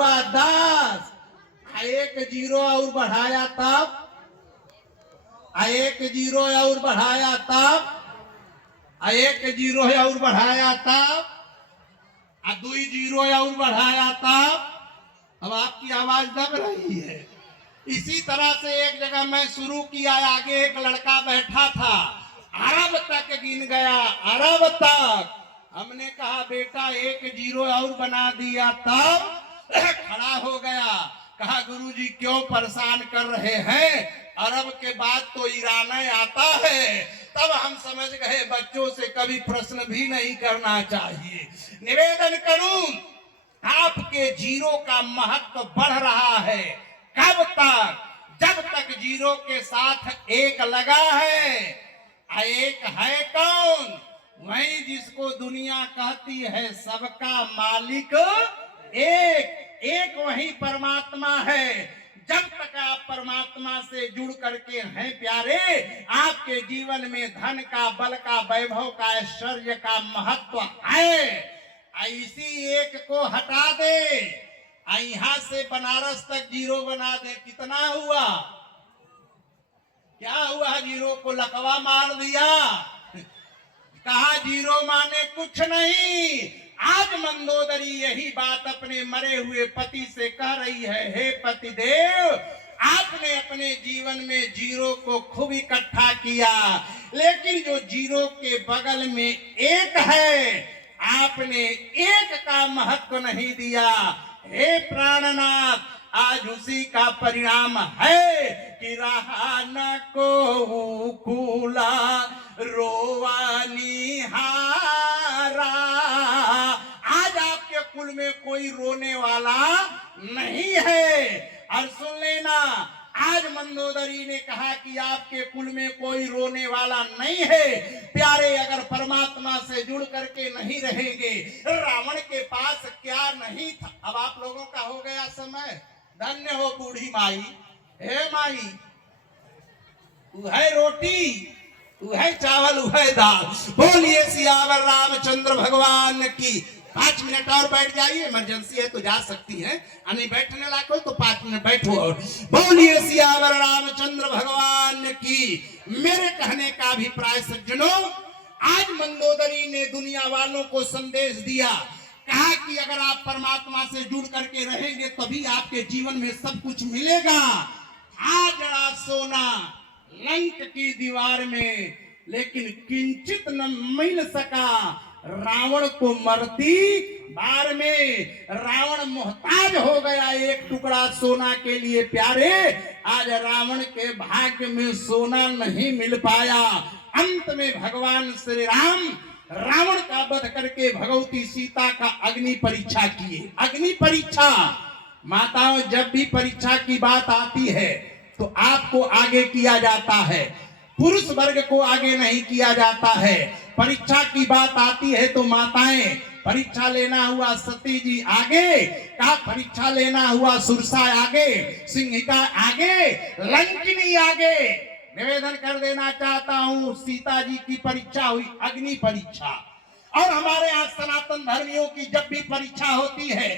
हुआ 10, एक जीरो और बढ़ाया तब, एक जीरो और बढ़ाया तब, एक जीरो और बढ़ाया तब, 2 जीरो और बढ़ाया तब। अब आपकी आवाज दब रही है। इसी तरह से एक जगह मैं शुरू किया, आगे एक लड़का बैठा था, अरब तक गिन गया, अरब तक। हमने कहा बेटा 1 जीरो और बना दिया तब खड़ा हो गया, कहा गुरुजी क्यों परेशान कर रहे हैं, अरब के बाद तो ईरान आता है। तब हम समझ गए बच्चों से कभी प्रश्न भी नहीं करना चाहिए। निवेदन करूं, आपके जीरो का महत्व बढ़ रहा है। कब तक? जब तक जीरो के साथ एक लगा है। एक है कौन? वही जिसको दुनिया कहती है सबका मालिक एक वही परमात्मा है। जब तक आप परमात्मा से जुड़ करके हैं प्यारे, आपके जीवन में धन का, बल का, वैभव का, ऐश्वर्य का महत्व है। इसी एक को हटा दे, यहां से बनारस तक जीरो बना दे, कितना हुआ? क्या हुआ? जीरो को लकवा मार दिया। कहा जीरो माने कुछ नहीं। आज मंदोदरी यही बात अपने मरे हुए पति से कह रही है, हे पतिदेव, आपने अपने जीवन में जीरो को खूब इकट्ठा किया, लेकिन जो जीरो के बगल में एक है, आपने एक का महत्व नहीं दिया। हे प्राणनाथ, आज उसी का परिणाम है कि रहा न को कूला रोवानी हारा। आज आपके कुल में कोई रोने वाला नहीं है। और सुन लेना, आज मंदोदरी ने कहा कि आपके कुल में कोई रोने वाला नहीं है। प्यारे, अगर परमात्मा से जुड़ करके नहीं रहेंगे, रावण के पास क्या नहीं था। अब आप लोगों का हो गया समय। धन्य हो बूढ़ी माई। हे माई, तू है रोटी, तू है चावल, तू है दाल। बोलिए सियावर रामचंद्र भगवान की। 5 मिनट और बैठ जाइए, इमरजेंसी है तो जा सकती है, नहीं बैठने लायक हो तो 5 मिनट बैठो। और बोलिए सियावर रामचंद्र भगवान की। मेरे कहने का अभिप्राय सज्जनों, आज मंदोदरी ने दुनिया वालों को संदेश दिया, कहा कि अगर आप परमात्मा से जुड़ करके रहेंगे तभी आपके जीवन में सब कुछ मिलेगा। आज जड़ा सोना लंक की दीवार में, लेकिन किंचित न मिल सका रावण को मरती बार में। रावण मोहताज हो गया एक टुकड़ा सोना के लिए। प्यारे, आज रावण के भाग्य में सोना नहीं मिल पाया। अंत में भगवान श्री राम रावण का वध करके भगवती सीता का अग्नि परीक्षा किए। अग्नि परीक्षा, माताओं, जब भी परीक्षा की बात आती है तो आपको आगे किया जाता है, पुरुष वर्ग को आगे नहीं किया जाता है। परीक्षा की बात आती है तो माताएं, परीक्षा लेना हुआ सती जी आगे, का परीक्षा लेना हुआ सुरसा आगे, सिंहिका आगे, लंकिनी आगे। निवेदन कर देना चाहता हूं, सीता जी की परीक्षा हुई अग्नि परीक्षा। और हमारे यहाँ सनातन धर्मियों की जब भी परीक्षा होती है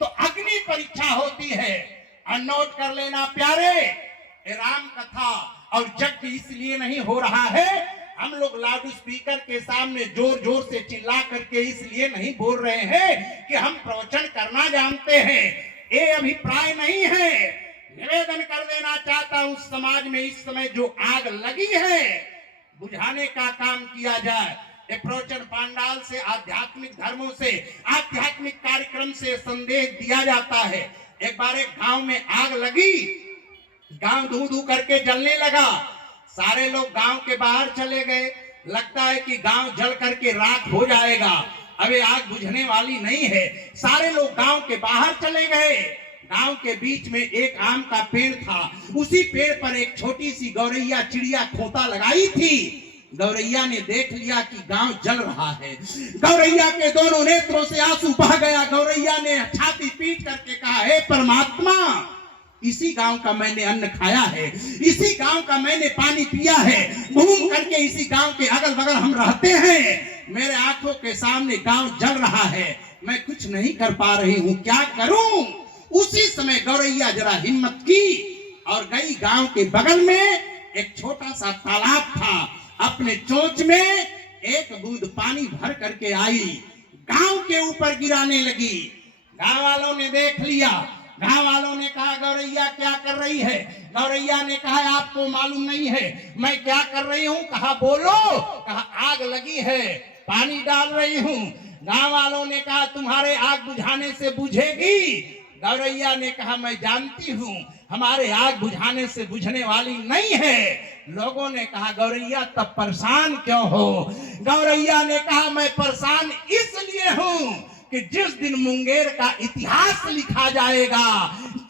तो अग्नि परीक्षा होती है। और नोट कर लेना प्यारे, राम कथा और यज्ञ इसलिए नहीं हो रहा है, हम लोग लाउड स्पीकर के सामने जोर जोर से चिल्ला करके इसलिए नहीं बोल रहे हैं कि हम प्रवचन करना जानते हैं, ये अभिप्राय नहीं है। निवेदन कर देना चाहता हूं, समाज में इस समय जो आग लगी है बुझाने का काम किया जाए। ये प्रवचन पांडाल से, आध्यात्मिक धर्मों से, आध्यात्मिक कार्यक्रम से संदेश दिया जाता है। एक बार एक गांव में आग लगी, गांव धू धू करके जलने लगा। सारे लोग गांव के बाहर चले गए। लगता है कि गांव जल करके राख हो जाएगा, अब ये आग बुझने वाली नहीं है। सारे लोग गांव के बाहर चले गए। गांव के बीच में एक आम का पेड़ था, उसी पेड़ पर एक छोटी सी गौरैया चिड़िया खोता लगाई थी। गौरैया ने देख लिया कि गांव जल रहा है। गौरैया के दोनों नेत्रों से आंसू बह गया। गौरैया ने छाती पीट करके कहा, हे परमात्मा, इसी गांव का मैंने अन्न खाया है, इसी गांव का मैंने पानी पिया है, घूम करके इसी गांव के अगल बगल हम रहते हैं। मेरे आंखों के सामने गांव जल रहा है, मैं कुछ नहीं कर पा रही हूं, क्या करूं? उसी समय गौरैया जरा हिम्मत की और गई गांव के बगल में एक छोटा सा तालाब था, अपने चोंच में एक बूंद पानी भर करके आई, गांव के ऊपर गिराने लगी। गांव वालों ने देख लिया, गांव वालों ने कहा गौरैया क्या कर रही है? गौरैया ने कहा आपको मालूम नहीं है मैं क्या कर रही हूँ? कहा बोलो। कहा आग लगी है, पानी डाल रही हूँ। गांव वालों ने कहा तुम्हारे आग बुझाने से बुझेगी? गौरैया ने कहा मैं जानती हूँ हमारे आग बुझाने से बुझने वाली नहीं है। लोगों ने कहा गौरैया तब परेशान क्यों हो? गौरैया ने कहा मैं परेशान इसलिए हूँ कि जिस दिन मुंगेर का इतिहास लिखा जाएगा,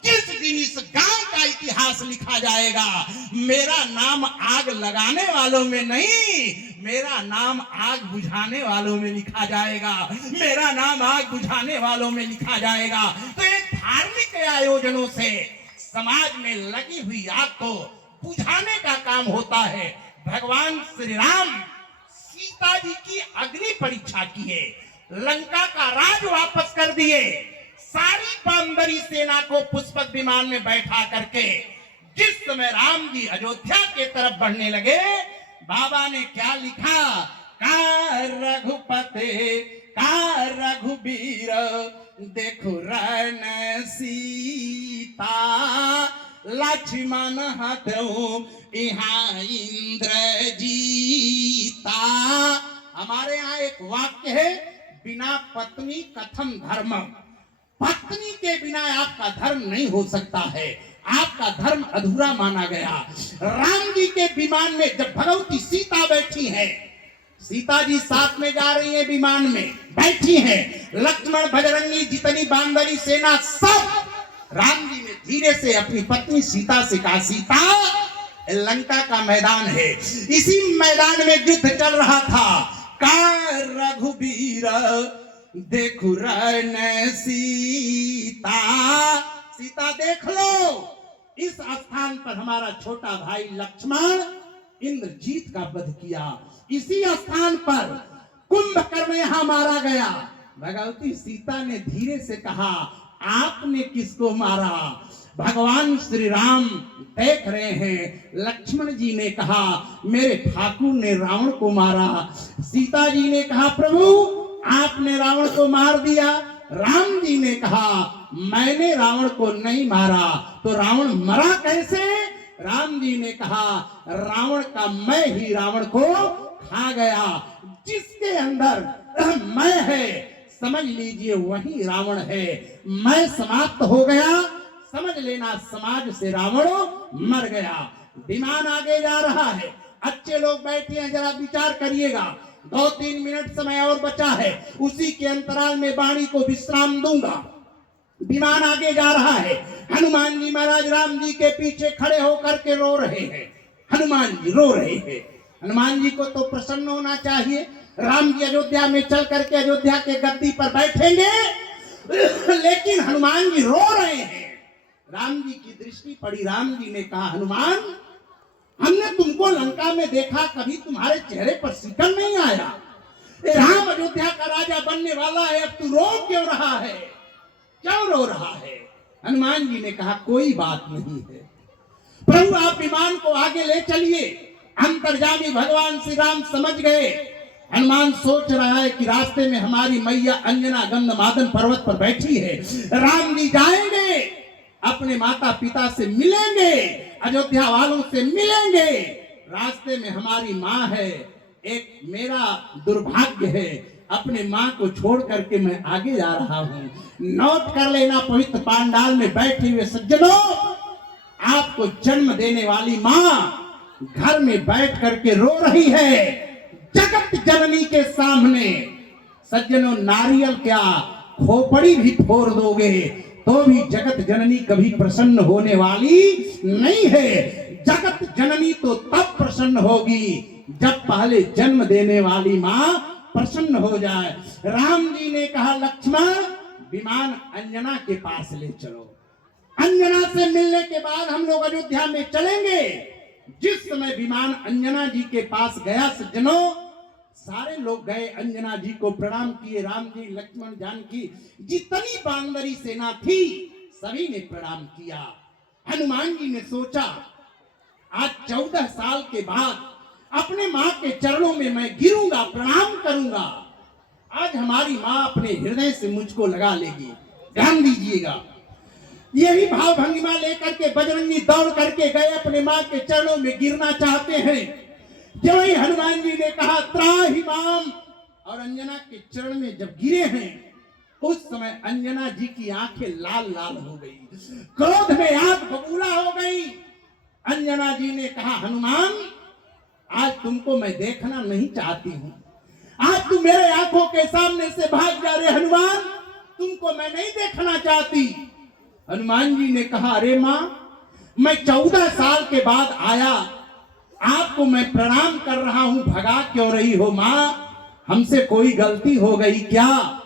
जिस दिन इस गांव का इतिहास लिखा जाएगा, मेरा नाम आग लगाने वालों में नहीं, मेरा नाम आग बुझाने वालों में लिखा जाएगा, मेरा नाम आग बुझाने वालों में लिखा जाएगा। तो ये धार्मिक आयोजनों से समाज में लगी हुई आग को बुझाने का काम होता है। भगवान श्री राम सीता जी की अग्नि परीक्षा किए, लंका का राज वापस कर दिए, सारी पांदरी सेना को पुष्पक विमान में बैठा करके जिस समय राम जी अयोध्या के तरफ बढ़ने लगे, बाबा ने क्या लिखा? का रघुपते का रघुबीर देखो रण सीता, लक्ष्मण हतऊ यहाँ इंद्र जीता। हमारे यहाँ एक वाक्य है, बिना पत्नी कथम धर्म, पत्नी के बिना आपका धर्म नहीं हो सकता है, आपका धर्म अधूरा माना गया। राम जी के विमान में जब भगवती सीता बैठी है, सीता जी साथ में जा रही है, विमान में बैठी है, लक्ष्मण भजरंगी जितनी बांदरी सेना सब, राम जी ने धीरे से अपनी पत्नी सीता से कहा सीता लंका का मैदान है, इसी मैदान में युद्ध चल रहा था, का रघुबीर देखो रण सीता, सीता देख लो इस स्थान पर हमारा छोटा भाई लक्ष्मण इंद्रजीत का वध किया, इसी स्थान पर कुंभकर्ण यहाँ मारा गया। भगवती सीता ने धीरे से कहा आपने किसको मारा? भगवान श्री राम देख रहे हैं। लक्ष्मण जी ने कहा मेरे ठाकुर ने रावण को मारा। सीता जी ने कहा प्रभु आपने रावण को मार दिया। राम जी ने कहा मैंने रावण को नहीं मारा, तो रावण मरा कैसे? राम जी ने कहा रावण का मैं ही रावण को खा गया, जिसके अंदर मैं है समझ लीजिए वही रावण है, मैं समाप्त हो गया, समझ लेना समाज से रावण मर गया। विमान आगे जा रहा है, अच्छे लोग बैठे हैं, जरा विचार करिएगा, 2-3 मिनट समय और बचा है, उसी के अंतराल में वाणी को विश्राम दूंगा। विमान आगे जा रहा है, हनुमान जी महाराज राम जी के पीछे खड़े होकर के रो रहे हैं, हनुमान जी रो रहे हैं। हनुमान जी को तो प्रसन्न होना चाहिए, राम जी अयोध्या में चल करके अयोध्या के गद्दी पर बैठेंगे, लेकिन हनुमान जी रो रहे हैं। राम जी की दृष्टि पड़ी, राम जी ने कहा हनुमान हमने तुमको लंका में देखा, कभी तुम्हारे चेहरे पर शिकन नहीं आया। राम अयोध्या का राजा बनने वाला है, अब तू रो क्यों रहा है, क्यों रो रहा है? हनुमान जी ने कहा कोई बात नहीं है प्रभु, आप विमान को आगे ले चलिए। अंतर्यामी भगवान श्री राम समझ गए। हनुमान सोच रहा है कि रास्ते में हमारी मैया अंजना गंधमादन पर्वत पर बैठी है, राम जी जाएंगे, अपने माता पिता से मिलेंगे, अयोध्या वालों से मिलेंगे, रास्ते में हमारी माँ है। एक मेरा दुर्भाग्य है, अपने माँ को छोड़ करके मैं आगे जा रहा हूँ। नोट कर लेना पवित्र पांडाल में बैठे हुए सज्जनों, आपको जन्म देने वाली माँ घर में बैठ करके रो रही है जगत जननी के सामने। सज्जनों नारियल क्या खोपड़ी भी फोड़ दोगे तो भी जगत जननी कभी प्रसन्न होने वाली नहीं है। जगत जननी तो तब प्रसन्न होगी जब पहले जन्म देने वाली माँ प्रसन्न हो जाए। राम जी ने कहा लक्ष्मण विमान अंजना के पास ले चलो, अंजना से मिलने के बाद हम लोग अयोध्या में चलेंगे। जिस समय विमान अंजना जी के पास गया सज्जनों, सारे लोग गए, अंजना जी को प्रणाम किए। राम जी लक्ष्मण जानकी जितनी बांदरी सेना थी सभी ने प्रणाम किया। हनुमान जी ने सोचा आज 14 साल के बाद अपने माँ के चरणों में मैं गिरूंगा, प्रणाम करूंगा। आज हमारी माँ अपने हृदय से मुझको लगा लेगी। ध्यान दीजिएगा, यही भाव भंगिमा लेकर के बजरंगी दौड़ करके गए, अपने माँ के चरणों में गिरना चाहते हैं। जब ही हनुमान जी ने कहा त्राहि माम, और अंजना के चरण में जब गिरे हैं, उस समय अंजना जी की आंखें लाल लाल हो गई, क्रोध में आंख बबूला हो गई। अंजना जी ने कहा हनुमान, आज तुमको मैं देखना नहीं चाहती हूं, आज तुम मेरे आंखों के सामने से भाग जा रहे हनुमान, तुमको मैं नहीं देखना चाहती। हनुमान जी ने कहा अरे मां, मैं 14 साल के बाद आया, आपको मैं प्रणाम कर रहा हूं, भगा क्यों रही हो मां, हमसे कोई गलती हो गई क्या?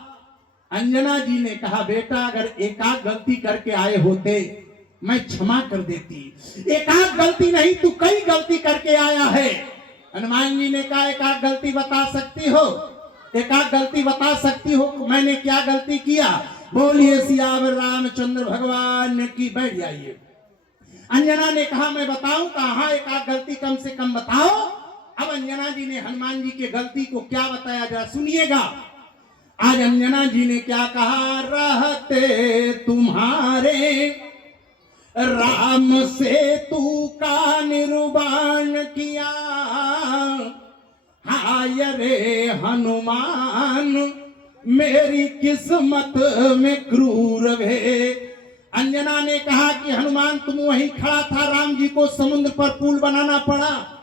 अंजना जी ने कहा बेटा, अगर एकाध गलती करके आए होते मैं क्षमा कर देती, एकाध गलती नहीं तू कई गलती करके आया है। हनुमान जी ने कहा एकाध गलती बता सकती हो, एकाध गलती बता सकती हो, मैंने क्या गलती किया? बोलिए सियावर रामचंद्र भगवान की। बैठ जाइए। अंजना ने कहा मैं बताऊं कहा, एकाध गलती कम से कम बताओ। अब अंजना जी ने हनुमान जी के गलती को क्या बताया, जरा सुनिएगा। आज अंजना जी ने क्या कहा, रहते तुम्हारे राम से तू का निर्वाण किया, हाय रे हनुमान मेरी किस्मत में क्रूर वे। अंजना ने कहा कि हनुमान तुम वहीं खड़ा था, राम जी को समुद्र पर पुल बनाना पड़ा।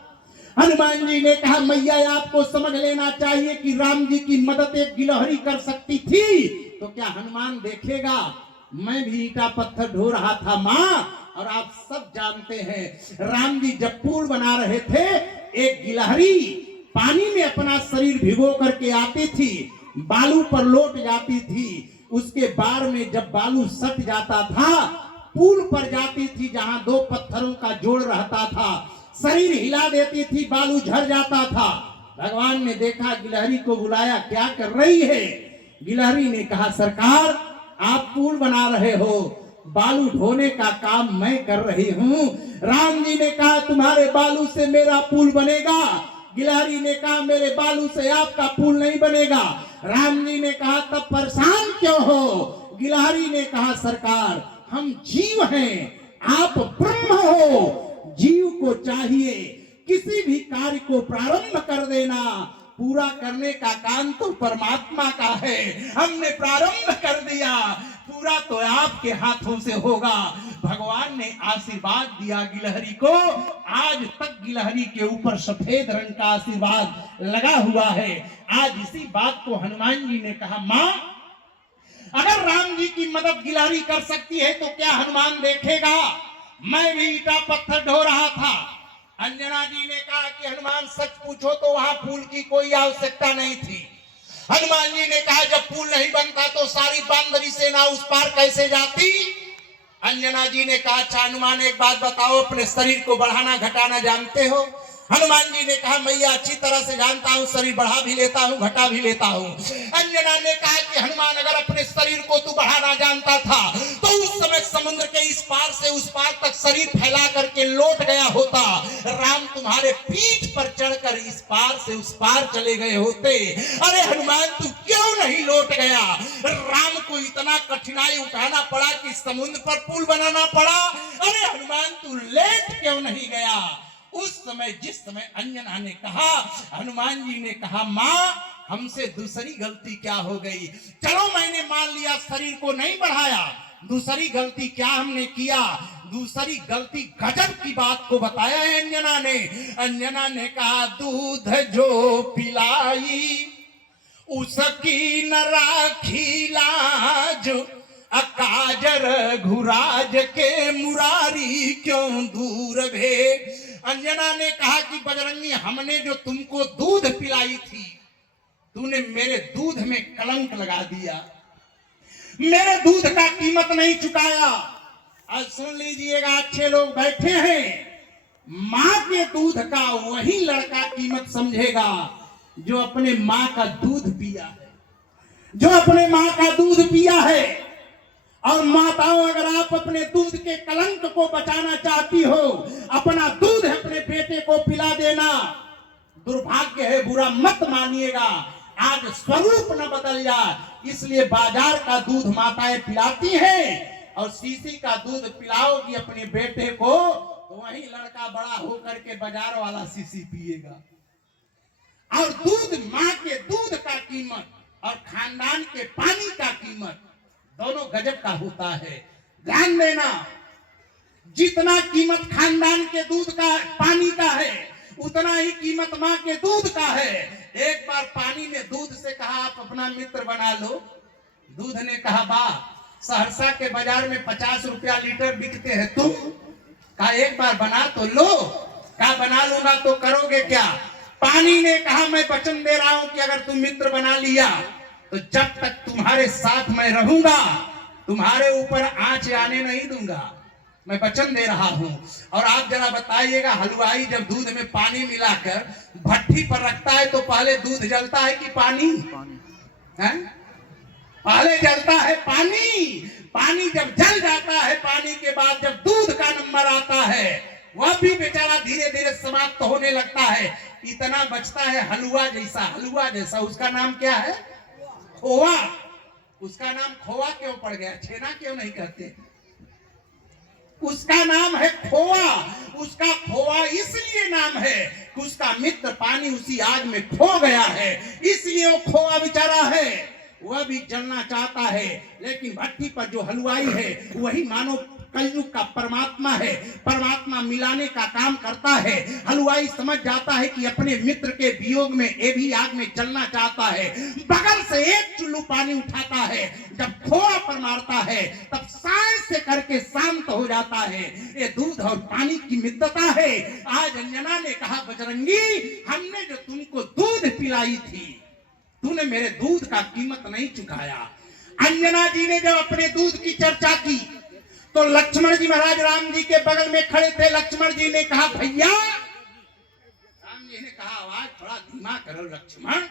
हनुमान जी ने कहा मैया आपको समझ लेना चाहिए कि राम जी की मदद एक गिलहरी कर सकती थी, तो क्या हनुमान देखेगा? मैं भी ईटा पत्थर ढो रहा था माँ, और आप सब जानते हैं राम जी जब पुल बना रहे थे, एक गिलहरी पानी में अपना शरीर भिगो करके आती थी, बालू पर लौट जाती थी, उसके बार में जब बालू सट जाता था, पुल पर जाती थी जहां दो पत्थरों का जोड़ रहता था, शरीर हिला देती थी, बालू झड़ जाता था। भगवान ने देखा, गिलहरी को बुलाया, क्या कर रही है? गिलहरी ने कहा सरकार आप पुल बना रहे हो, बालू ढोने का काम मैं कर रही हूँ। राम जी ने कहा तुम्हारे बालू से मेरा पुल बनेगा। गिलहरी ने कहा मेरे बालू से आपका पुल नहीं बनेगा। राम जी ने कहा तब परेशान क्यों हो? गिलहरी ने कहा सरकार हम जीव हैं, आप ब्रह्म हो, जीव को चाहिए किसी भी कार्य को प्रारंभ कर देना, पूरा करने का काम तो परमात्मा का है। हमने प्रारंभ कर दिया, पूरा तो आपके हाथों से होगा। भगवान ने आशीर्वाद दिया गिलहरी को, आज तक गिलहरी के ऊपर सफेद रंग का आशीर्वाद लगा हुआ है। आज इसी बात को हनुमान जी ने कहा माँ अगर राम जी की मदद गिलहरी कर सकती है तो क्या हनुमान देखेगा? मैं भी ईटा पत्थर ढो रहा था। अंजना जी ने कहा कि हनुमान सच पूछो तो वहां पुल की कोई आवश्यकता नहीं थी। हनुमान जी ने कहा जब पुल नहीं बनता तो सारी बांदरी सेना उस पार कैसे जाती? अंजना जी ने कहा अच्छा हनुमान एक बात बताओ, अपने शरीर को बढ़ाना घटाना जानते हो? हनुमान जी ने कहा मैया अच्छी तरह से जानता हूँ, शरीर बढ़ा भी लेता हूँ घटा भी लेता हूँ। अंजना ने कहा कि हनुमान अगर अपने शरीर को तू बढ़ाना जानता था तो उस समय समुद्र के इस पार से उस पार तक शरीर फैला करके लौट गया होता, राम तुम्हारे पीठ पर चढ़कर इस पार से उस पार चले गए होते। अरे हनुमान तू क्यों नहीं लौट गया? राम को इतना कठिनाई उठाना पड़ा कि समुद्र पर पुल बनाना पड़ा, अरे हनुमान तू लेट क्यों नहीं गया? उस समय जिस समय अंजना ने कहा, हनुमान जी ने कहा माँ हमसे दूसरी गलती क्या हो गई? चलो मैंने मान लिया शरीर को नहीं बढ़ाया, दूसरी गलती क्या हमने किया? दूसरी गलती गजब की बात को बताया है अंजना ने। अंजना ने कहा दूध जो पिलाई उसकी न राखी लाज, अकाजर घुराज के मुरारी क्यों दूर भे। अंजना ने कहा कि बजरंगी हमने जो तुमको दूध पिलाई थी, तूने मेरे दूध में कलंक लगा दिया, मेरे दूध का कीमत नहीं चुकाया। आज सुन लीजिएगा अच्छे लोग बैठे हैं, माँ के दूध का वही लड़का कीमत समझेगा जो अपने माँ का दूध पिया है, जो अपने माँ का दूध पिया है। और माताओं अगर आप अपने दूध के कलंक को बचाना चाहती हो, अपना दूध अपने बेटे को पिला देना। दुर्भाग्य है, बुरा मत मानिएगा, आज स्वरूप न बदल जाए, इसलिए बाजार का दूध माताएं पिलाती हैं और शीशी का दूध पिलाओगी अपने बेटे को तो वही लड़का बड़ा होकर के बाजार वाला शीशी पिएगा। और दूध, माँ के दूध का कीमत और खानदान के पानी का कीमत दोनों गजब का होता है। ध्यान देना, जितना कीमत खानदान के दूध का, पानी का है, उतना ही कीमत माँ के दूध का है। एक बार पानी ने दूध से कहा आप अपना मित्र बना लो। दूध ने कहा बा, सहरसा के बाजार में 50 रुपया लीटर बिकते हैं, तुम कहा एक बार बना तो लो। कहा बना लूंगा तो करोगे क्या? पानी ने कहा मैं वचन दे रहा हूं कि अगर तुम मित्र बना लिया तो जब तक तुम्हारे साथ मैं रहूंगा तुम्हारे ऊपर आंच आने नहीं दूंगा, मैं वचन दे रहा हूं। और आप जरा बताइएगा, हलवाई जब दूध में पानी मिलाकर भट्टी पर रखता है तो पहले दूध जलता है कि पानी? पहले जलता है पानी। पानी जब जल जाता है, पानी के बाद जब दूध का नंबर आता है वह भी बेचारा धीरे धीरे समाप्त होने लगता है। इतना बचता है हलवा जैसा, हलवा जैसा, उसका नाम क्या है? खोआ। उसका नाम खोआ क्यों पड़ गया? छेना क्यों नहीं कहते? उसका नाम है खोआ। उसका खोआ इसलिए नाम है कि उसका मित्र पानी उसी आग में खो गया है, इसलिए वो खोआ बेचारा है। वह भी जलना चाहता है, लेकिन भट्टी पर जो हलवाई है वही मानो कलयुग का परमात्मा है, परमात्मा मिलाने का काम करता है। हलवाई समझ जाता है कि अपने मित्र के वियोग में ये भी आग में जलना चाहता है, बगल से एक चुल्लू पानी उठाता है, जब खोआ पर मारता है तब सांस से करके शांत हो जाता है। ये दूध और पानी की मित्रता है। आज अंजना ने कहा बजरंगी, हमने जो तुमको दूध पिलाई थी तूने मेरे दूध का कीमत नहीं चुकाया। अंजना जी ने जब अपने दूध की चर्चा की तो लक्ष्मण जी महाराज राम जी के बगल में खड़े थे। लक्ष्मण जी ने कहा भैया, राम जी ने कहा आवाज थोड़ा धीमा करो लक्ष्मण।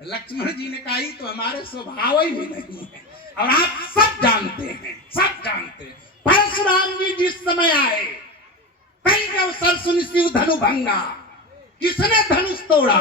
लक्ष्मण जी ने कहा ये तो हमारे स्वभाव ही में नहीं है और आप सब जानते हैं, सब जानते हैं। परशुराम जी जिस समय आए, कई अवसर सुनि शिव धनु भंगा, किसने धनुष तोड़ा?